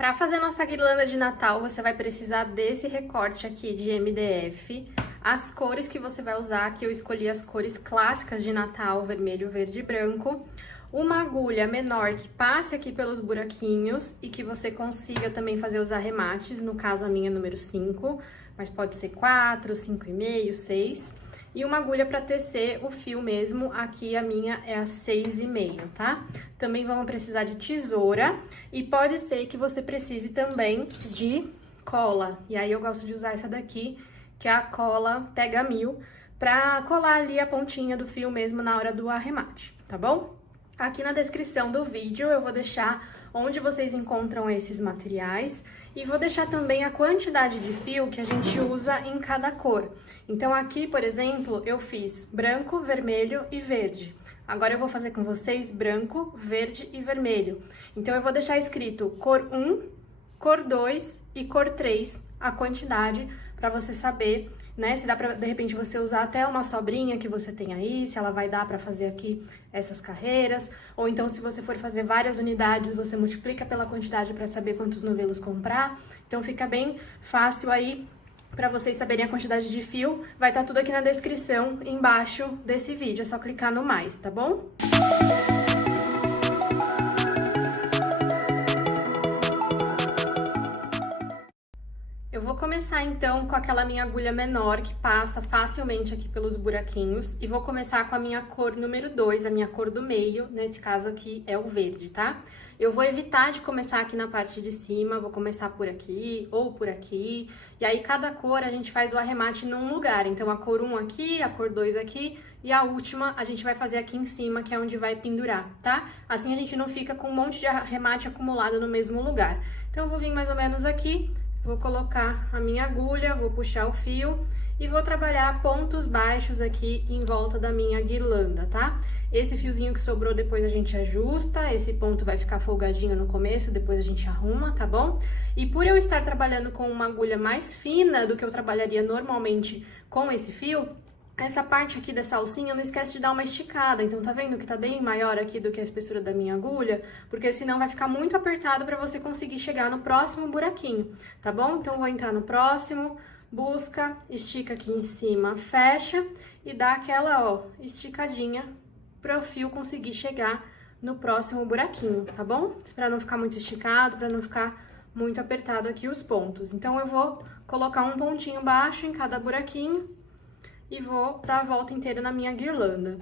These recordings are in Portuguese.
Para fazer nossa guirlanda de Natal, você vai precisar desse recorte aqui de MDF. As cores que você vai usar, aqui eu escolhi as cores clássicas de Natal, vermelho, verde e branco. Uma agulha menor que passe aqui pelos buraquinhos e que você consiga também fazer os arremates, no caso a minha é número 5, mas pode ser 4, 5,5, 6. E uma agulha para tecer o fio mesmo, aqui a minha é a 6,5, tá? Também vamos precisar de tesoura e pode ser que você precise também de cola. E aí eu gosto de usar essa daqui, que é a cola Pega Mil, para colar ali a pontinha do fio mesmo na hora do arremate, tá bom? Aqui na descrição do vídeo eu vou deixar onde vocês encontram esses materiais e vou deixar também a quantidade de fio que a gente usa em cada cor. Então aqui, por exemplo, eu fiz branco, vermelho e verde. Agora eu vou fazer com vocês branco, verde e vermelho. Então eu vou deixar escrito cor 1, cor 2 e cor 3, a quantidade, para você saber, né, se dá pra, de repente, você usar até uma sobrinha que você tem aí, se ela vai dar para fazer aqui essas carreiras, ou então se você for fazer várias unidades, você multiplica pela quantidade para saber quantos novelos comprar. Então fica bem fácil aí para vocês saberem a quantidade de fio. Vai estar tudo aqui na descrição, embaixo desse vídeo, é só clicar no mais, tá bom? Eu vou começar então com aquela minha agulha menor que passa facilmente aqui pelos buraquinhos e vou começar com a minha cor número 2, a minha cor do meio, nesse caso aqui é o verde, tá? Eu vou evitar de começar aqui na parte de cima, vou começar por aqui ou por aqui, e aí cada cor a gente faz o arremate num lugar, então a cor 1 aqui, a cor 2 aqui e a última a gente vai fazer aqui em cima, que é onde vai pendurar, tá? Assim a gente não fica com um monte de arremate acumulado no mesmo lugar. Então eu vou vir mais ou menos aqui. Vou colocar a minha agulha, vou puxar o fio e vou trabalhar pontos baixos aqui em volta da minha guirlanda, tá? Esse fiozinho que sobrou depois a gente ajusta, esse ponto vai ficar folgadinho no começo, depois a gente arruma, tá bom? E por eu estar trabalhando com uma agulha mais fina do que eu trabalharia normalmente com esse fio, essa parte aqui dessa alcinha, não esquece de dar uma esticada, então tá vendo que tá bem maior aqui do que a espessura da minha agulha? Porque senão vai ficar muito apertado pra você conseguir chegar no próximo buraquinho, tá bom? Então vou entrar no próximo, busca, estica aqui em cima, fecha e dá aquela, ó, esticadinha para o fio conseguir chegar no próximo buraquinho, tá bom? Pra não ficar muito esticado, pra não ficar muito apertado aqui os pontos. Então eu vou colocar um pontinho baixo em cada buraquinho e vou dar a volta inteira na minha guirlanda.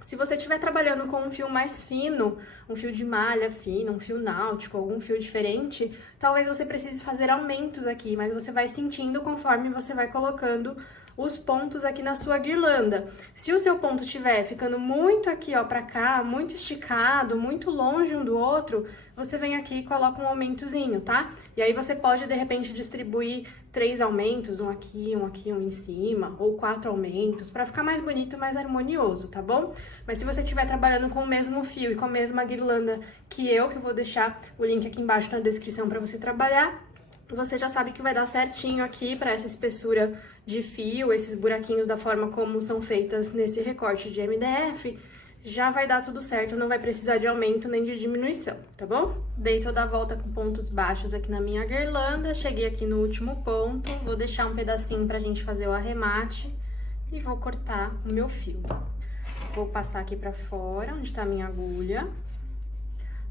Se você estiver trabalhando com um fio mais fino, um fio de malha fino, um fio náutico, algum fio diferente, talvez você precise fazer aumentos aqui, mas você vai sentindo conforme você vai colocando os pontos aqui na sua guirlanda. Se o seu ponto estiver ficando muito aqui, ó, pra cá, muito esticado, muito longe um do outro, você vem aqui e coloca um aumentozinho, tá? E aí você pode, de repente, distribuir 3 aumentos, um aqui, um em cima, ou 4 aumentos, pra ficar mais bonito e mais harmonioso, tá bom? Mas se você estiver trabalhando com o mesmo fio e com a mesma guirlanda que eu vou deixar o link aqui embaixo na descrição pra você trabalhar, você já sabe que vai dar certinho aqui para essa espessura de fio, esses buraquinhos da forma como são feitas nesse recorte de MDF, já vai dar tudo certo, não vai precisar de aumento nem de diminuição, tá bom? Dei toda a volta com pontos baixos aqui na minha guirlanda, cheguei aqui no último ponto, vou deixar um pedacinho pra gente fazer o arremate e vou cortar o meu fio. Vou passar aqui pra fora, onde tá a minha agulha.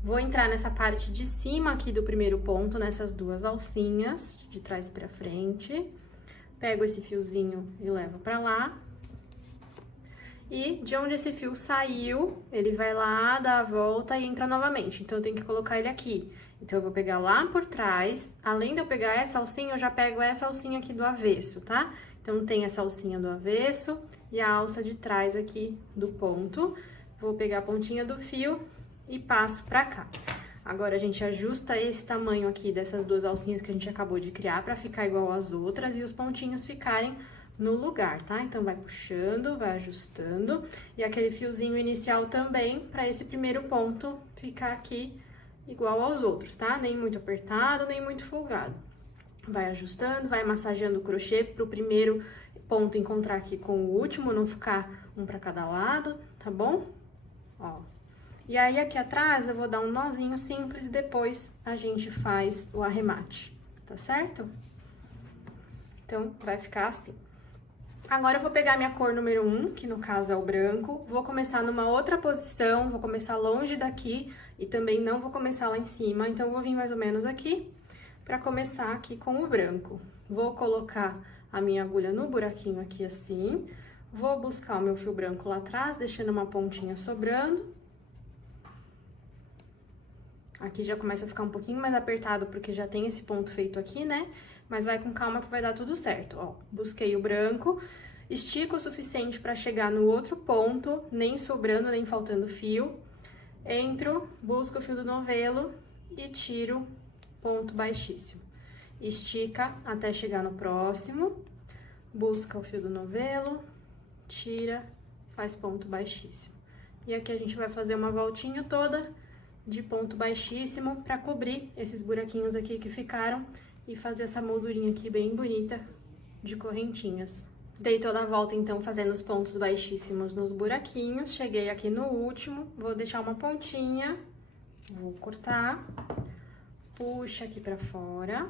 Vou entrar nessa parte de cima aqui do primeiro ponto, nessas duas alcinhas, de trás pra frente. Pego esse fiozinho e levo pra lá. E de onde esse fio saiu, ele vai lá, dá a volta e entra novamente. Então, eu tenho que colocar ele aqui. Então, eu vou pegar lá por trás. Além de eu pegar essa alcinha, eu já pego essa alcinha aqui do avesso, tá? Então, tem essa alcinha do avesso e a alça de trás aqui do ponto. Vou pegar a pontinha do fio e passo pra cá. Agora, a gente ajusta esse tamanho aqui dessas duas alcinhas que a gente acabou de criar pra ficar igual às outras e os pontinhos ficarem no lugar, tá? Então, vai puxando, vai ajustando e aquele fiozinho inicial também pra esse primeiro ponto ficar aqui igual aos outros, tá? Nem muito apertado, nem muito folgado. Vai ajustando, vai massageando o crochê pro primeiro ponto encontrar aqui com o último, não ficar um pra cada lado, tá bom? Ó. E aí, aqui atrás, eu vou dar um nozinho simples e depois a gente faz o arremate, tá certo? Então, vai ficar assim. Agora, eu vou pegar minha cor número 1, que no caso é o branco, vou começar numa outra posição, vou começar longe daqui e também não vou começar lá em cima, então, eu vou vir mais ou menos aqui pra começar aqui com o branco. Vou colocar a minha agulha no buraquinho aqui assim, vou buscar o meu fio branco lá atrás, deixando uma pontinha sobrando. Aqui já começa a ficar um pouquinho mais apertado, porque já tem esse ponto feito aqui, né? Mas vai com calma que vai dar tudo certo, ó. Busquei o branco, estico o suficiente pra chegar no outro ponto, nem sobrando, nem faltando fio. Entro, busco o fio do novelo e tiro ponto baixíssimo. Estica até chegar no próximo, busca o fio do novelo, tira, faz ponto baixíssimo. E aqui a gente vai fazer uma voltinha toda de ponto baixíssimo para cobrir esses buraquinhos aqui que ficaram e fazer essa moldurinha aqui bem bonita de correntinhas. Dei toda a volta, então, fazendo os pontos baixíssimos nos buraquinhos. Cheguei aqui no último, vou deixar uma pontinha, vou cortar, puxa aqui pra fora.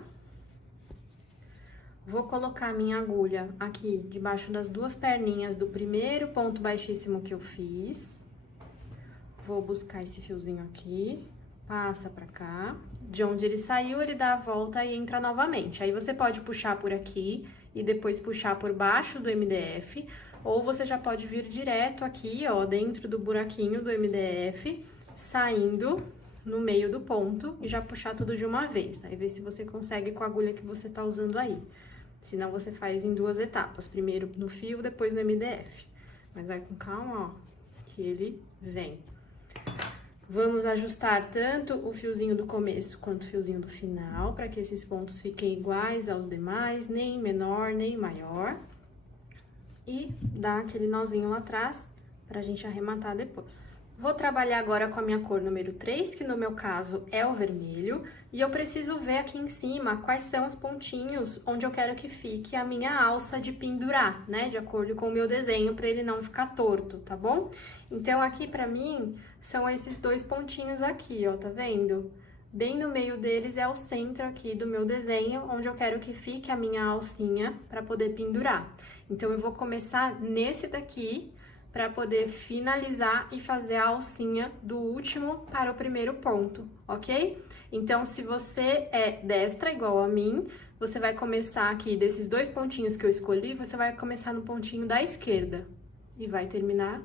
Vou colocar minha agulha aqui debaixo das duas perninhas do primeiro ponto baixíssimo que eu fiz. Vou buscar esse fiozinho aqui, passa pra cá. De onde ele saiu, ele dá a volta e entra novamente. Aí, você pode puxar por aqui e depois puxar por baixo do MDF, ou você já pode vir direto aqui, ó, dentro do buraquinho do MDF, saindo no meio do ponto e já puxar tudo de uma vez. Aí, vê se você consegue com a agulha que você tá usando aí. Senão, você faz em duas etapas, primeiro no fio, depois no MDF. Mas vai com calma, ó, que ele vem. Vamos ajustar tanto o fiozinho do começo quanto o fiozinho do final, para que esses pontos fiquem iguais aos demais, nem menor, nem maior. E dar aquele nozinho lá atrás, pra gente arrematar depois. Vou trabalhar agora com a minha cor número 3, que no meu caso é o vermelho. E eu preciso ver aqui em cima quais são os pontinhos onde eu quero que fique a minha alça de pendurar, né? De acordo com o meu desenho, para ele não ficar torto, tá bom? Então, aqui pra mim, são esses dois pontinhos aqui, ó, tá vendo? Bem no meio deles é o centro aqui do meu desenho, onde eu quero que fique a minha alcinha para poder pendurar. Então, eu vou começar nesse daqui, para poder finalizar e fazer a alcinha do último para o primeiro ponto, ok? Então, se você é destra, igual a mim, você vai começar aqui desses dois pontinhos que eu escolhi, você vai começar no pontinho da esquerda e vai terminar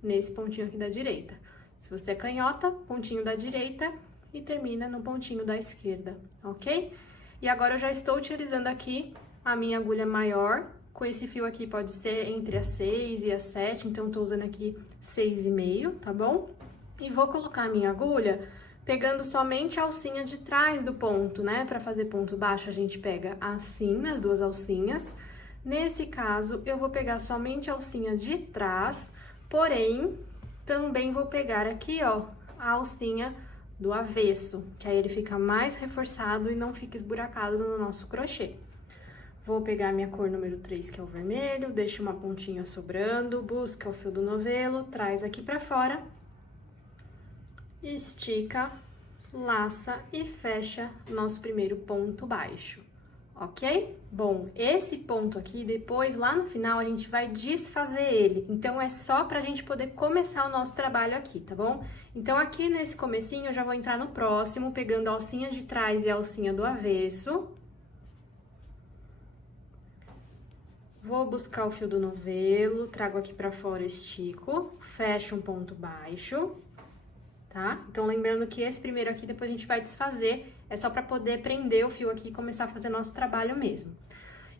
nesse pontinho aqui da direita. Se você é canhota, pontinho da direita e termina no pontinho da esquerda, ok? E agora eu já estou utilizando aqui a minha agulha maior. Com esse fio aqui pode ser entre a 6 e a 7, então tô usando aqui 6,5, tá bom? E vou colocar a minha agulha pegando somente a alcinha de trás do ponto, né? Pra fazer ponto baixo, a gente pega assim, nas duas alcinhas. Nesse caso, eu vou pegar somente a alcinha de trás, porém, também vou pegar aqui, ó, a alcinha do avesso, que aí ele fica mais reforçado e não fica esburacado no nosso crochê. Vou pegar a minha cor número 3, que é o vermelho, deixo uma pontinha sobrando, busca o fio do novelo, traz aqui pra fora, estica, laça e fecha nosso primeiro ponto baixo, ok? Bom, esse ponto aqui, depois, lá no final, a gente vai desfazer ele, então é só pra gente poder começar o nosso trabalho aqui, tá bom? Então, aqui nesse comecinho, eu já vou entrar no próximo, pegando a alcinha de trás e a alcinha do avesso. Vou buscar o fio do novelo, trago aqui pra fora, estico, fecho um ponto baixo, tá? Então, lembrando que esse primeiro aqui, depois a gente vai desfazer, é só pra poder prender o fio aqui e começar a fazer nosso trabalho mesmo.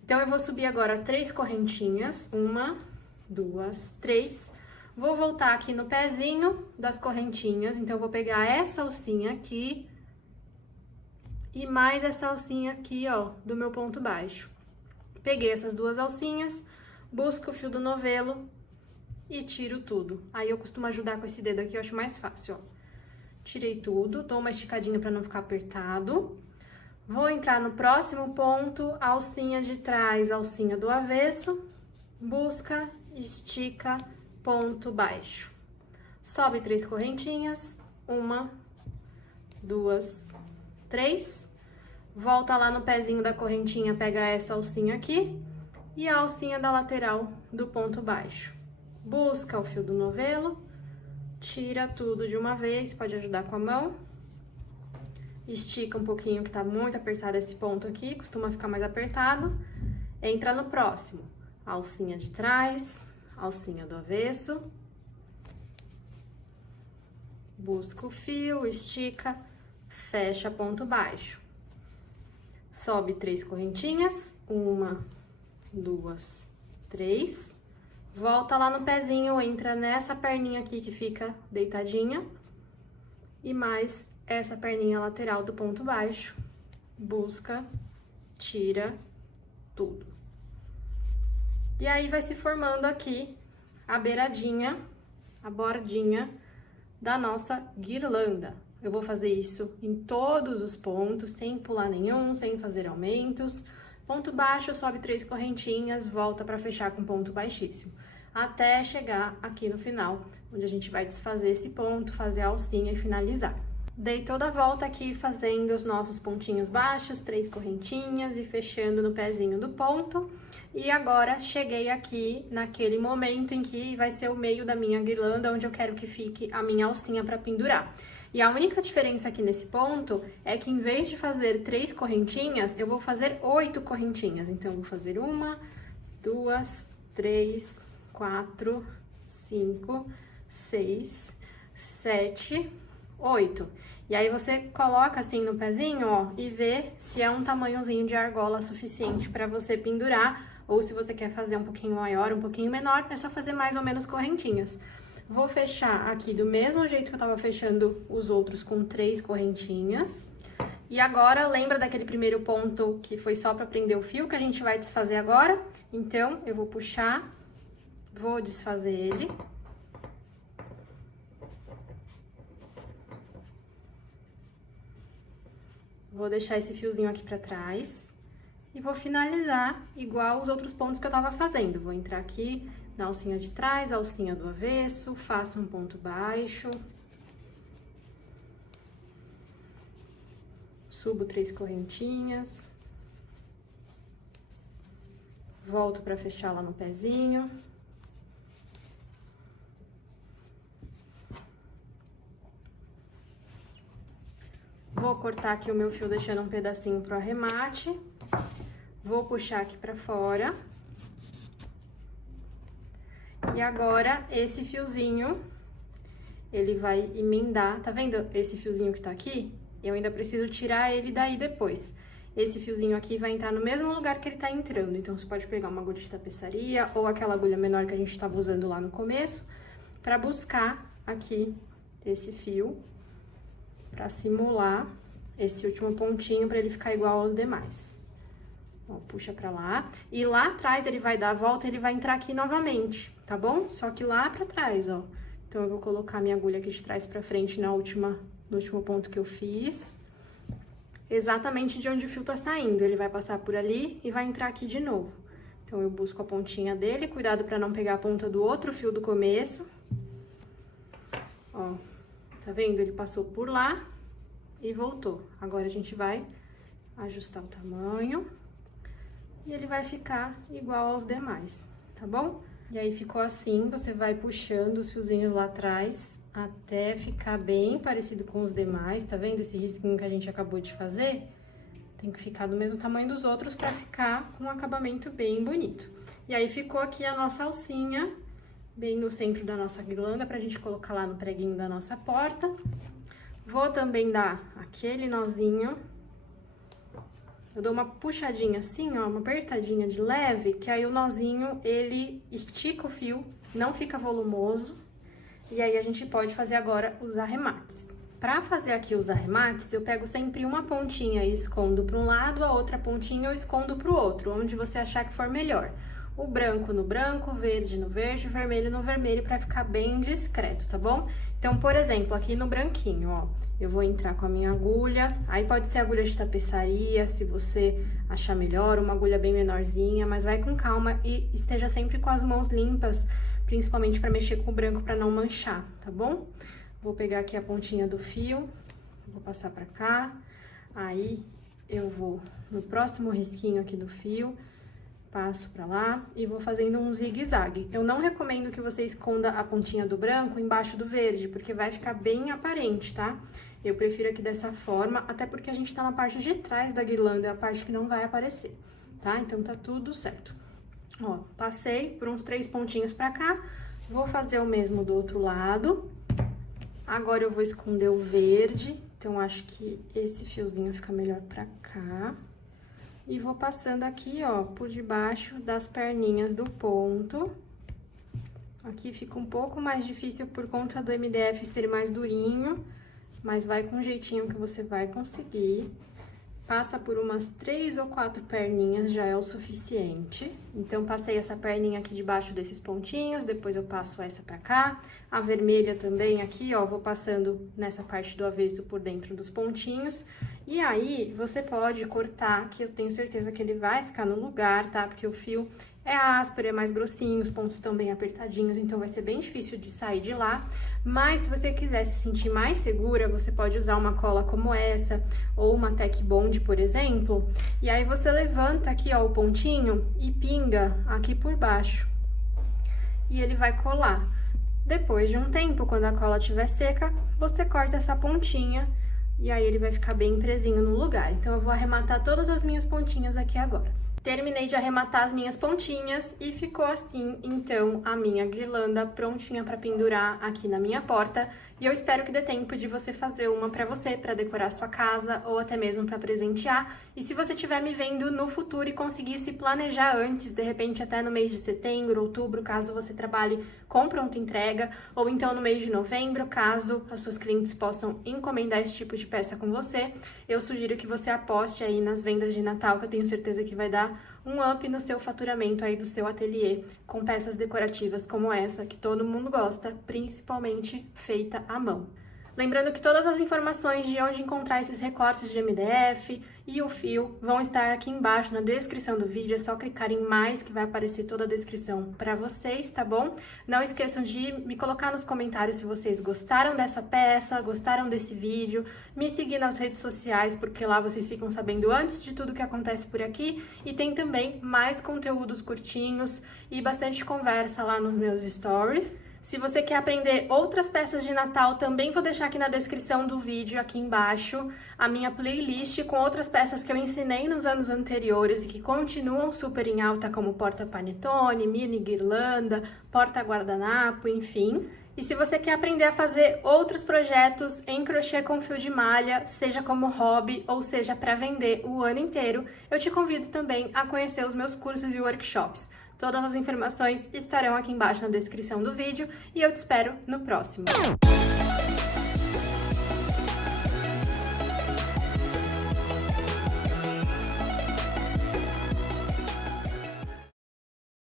Então, eu vou subir agora 3 correntinhas, 1, 2, 3. Vou voltar aqui no pezinho das correntinhas, então, eu vou pegar essa alcinha aqui e mais essa alcinha aqui, ó, do meu ponto baixo. Peguei essas duas alcinhas, busco o fio do novelo e tiro tudo. Aí, eu costumo ajudar com esse dedo aqui, eu acho mais fácil, ó. Tirei tudo, dou uma esticadinha pra não ficar apertado. Vou entrar no próximo ponto, alcinha de trás, alcinha do avesso, busca, estica, ponto baixo. sobe 3 correntinhas, 1, 2, 3, volta lá no pezinho da correntinha, pega essa alcinha aqui e a alcinha da lateral do ponto baixo. Busca o fio do novelo, tira tudo de uma vez, pode ajudar com a mão. Estica um pouquinho, que tá muito apertado esse ponto aqui, costuma ficar mais apertado. Entra no próximo, alcinha de trás, alcinha do avesso. Busca o fio, estica, fecha ponto baixo. Sobe 3 correntinhas, 1, 2, 3. Volta lá no pezinho, entra nessa perninha aqui que fica deitadinha. E mais essa perninha lateral do ponto baixo. Busca, tira tudo. E aí vai se formando aqui a beiradinha, a bordinha da nossa guirlanda. Eu vou fazer isso em todos os pontos, sem pular nenhum, sem fazer aumentos. Ponto baixo, sobe 3 correntinhas, volta para fechar com ponto baixíssimo. Até chegar aqui no final, onde a gente vai desfazer esse ponto, fazer a alcinha e finalizar. Dei toda a volta aqui fazendo os nossos pontinhos baixos, 3 correntinhas e fechando no pezinho do ponto. E agora cheguei aqui naquele momento em que vai ser o meio da minha guirlanda, onde eu quero que fique a minha alcinha para pendurar. E a única diferença aqui nesse ponto é que em vez de fazer 3 correntinhas, eu vou fazer 8 correntinhas. Então, eu vou fazer 1, 2, 3, 4, 5, 6, 7, 8. E aí, você coloca assim no pezinho, ó, e vê se é um tamanhozinho de argola suficiente para você pendurar, ou se você quer fazer um pouquinho maior, um pouquinho menor, é só fazer mais ou menos correntinhas. Vou fechar aqui do mesmo jeito que eu tava fechando os outros, com 3 correntinhas. E agora, lembra daquele primeiro ponto que foi só pra prender o fio, que a gente vai desfazer agora? Então, eu vou puxar, vou desfazer ele. Vou deixar esse fiozinho aqui pra trás. E vou finalizar igual os outros pontos que eu tava fazendo. Vou entrar aqui na alcinha de trás, alcinha do avesso, faço um ponto baixo. Subo 3 correntinhas. Volto pra fechar lá no pezinho. Vou cortar aqui o meu fio deixando um pedacinho pro arremate. Vou puxar aqui pra fora. E agora, esse fiozinho, ele vai emendar, tá vendo esse fiozinho que tá aqui? Eu ainda preciso tirar ele daí depois. Esse fiozinho aqui vai entrar no mesmo lugar que ele tá entrando, então você pode pegar uma agulha de tapeçaria ou aquela agulha menor que a gente tava usando lá no começo, pra buscar aqui esse fio, pra simular esse último pontinho, pra ele ficar igual aos demais. Ó, puxa pra lá, e lá atrás ele vai dar a volta, ele vai entrar aqui novamente, tá bom? Só que lá pra trás, ó. Então, eu vou colocar minha agulha aqui de trás pra frente no último ponto que eu fiz. Exatamente de onde o fio tá saindo, ele vai passar por ali e vai entrar aqui de novo. Então, eu busco a pontinha dele, cuidado pra não pegar a ponta do outro fio do começo. Ó, tá vendo? Ele passou por lá e voltou. Agora, a gente vai ajustar o tamanho. E ele vai ficar igual aos demais, tá bom? E aí, ficou assim, você vai puxando os fiozinhos lá atrás até ficar bem parecido com os demais, tá vendo? Esse risquinho que a gente acabou de fazer, tem que ficar do mesmo tamanho dos outros pra ficar com um acabamento bem bonito. E aí, ficou aqui a nossa alcinha, bem no centro da nossa guirlanda, pra gente colocar lá no preguinho da nossa porta. Vou também dar aquele nozinho. Eu dou uma puxadinha assim, ó, uma apertadinha de leve, que aí o nozinho, ele estica o fio, não fica volumoso. E aí, a gente pode fazer agora os arremates. Pra fazer aqui os arremates, eu pego sempre uma pontinha e escondo para um lado, a outra pontinha eu escondo pro outro, onde você achar que for melhor. O branco no branco, verde no verde, vermelho no vermelho, pra ficar bem discreto, tá bom? Então, por exemplo, aqui no branquinho, ó, eu vou entrar com a minha agulha, aí pode ser agulha de tapeçaria, se você achar melhor, uma agulha bem menorzinha, mas vai com calma e esteja sempre com as mãos limpas, principalmente para mexer com o branco para não manchar, tá bom? Vou pegar aqui a pontinha do fio, vou passar pra cá, aí eu vou no próximo risquinho aqui do fio, passo pra lá e vou fazendo um zigue-zague. Eu não recomendo que você esconda a pontinha do branco embaixo do verde, porque vai ficar bem aparente, tá? Eu prefiro aqui dessa forma, até porque a gente tá na parte de trás da guirlanda, é a parte que não vai aparecer, tá? Então tá tudo certo. Ó, passei por uns 3 pontinhos pra cá, vou fazer o mesmo do outro lado. Agora eu vou esconder o verde, então acho que esse fiozinho fica melhor pra cá. E vou passando aqui, ó, por debaixo das perninhas do ponto. Aqui fica um pouco mais difícil por conta do MDF ser mais durinho, mas vai com um jeitinho que você vai conseguir. Passa por umas 3 ou 4 perninhas, já é o suficiente. Então, passei essa perninha aqui debaixo desses pontinhos, depois eu passo essa pra cá. A vermelha também aqui, ó, vou passando nessa parte do avesso por dentro dos pontinhos. E aí, você pode cortar, que eu tenho certeza que ele vai ficar no lugar, tá? Porque o fio é áspero, é mais grossinho, os pontos estão bem apertadinhos, então vai ser bem difícil de sair de lá. Mas se você quiser se sentir mais segura, você pode usar uma cola como essa, ou uma Tec Bond, por exemplo. E aí você levanta aqui, ó, o pontinho e pinga aqui por baixo. E ele vai colar. Depois de um tempo, quando a cola estiver seca, você corta essa pontinha e aí ele vai ficar bem presinho no lugar. Então eu vou arrematar todas as minhas pontinhas aqui agora. Terminei de arrematar as minhas pontinhas e ficou assim, então, a minha guirlanda prontinha para pendurar aqui na minha porta. E eu espero que dê tempo de você fazer uma para você, para decorar sua casa ou até mesmo para presentear. E se você estiver me vendo no futuro e conseguir se planejar antes, de repente até no mês de setembro, outubro, caso você trabalhe com pronta entrega, ou então no mês de novembro, caso as suas clientes possam encomendar esse tipo de peça com você, eu sugiro que você aposte aí nas vendas de Natal, que eu tenho certeza que vai dar um up no seu faturamento aí do seu ateliê, com peças decorativas como essa, que todo mundo gosta, principalmente feita à mão. Lembrando que todas as informações de onde encontrar esses recortes de MDF e o fio vão estar aqui embaixo na descrição do vídeo, é só clicar em mais que vai aparecer toda a descrição para vocês, tá bom? Não esqueçam de me colocar nos comentários se vocês gostaram dessa peça, gostaram desse vídeo, me seguir nas redes sociais, porque lá vocês ficam sabendo antes de tudo que acontece por aqui, e tem também mais conteúdos curtinhos e bastante conversa lá nos meus stories. Se você quer aprender outras peças de Natal, também vou deixar aqui na descrição do vídeo, aqui embaixo, a minha playlist com outras peças que eu ensinei nos anos anteriores e que continuam super em alta, como porta-panetone, mini guirlanda, porta-guardanapo, enfim. E se você quer aprender a fazer outros projetos em crochê com fio de malha, seja como hobby ou seja para vender o ano inteiro, eu te convido também a conhecer os meus cursos e workshops. Todas as informações estarão aqui embaixo na descrição do vídeo e eu te espero no próximo.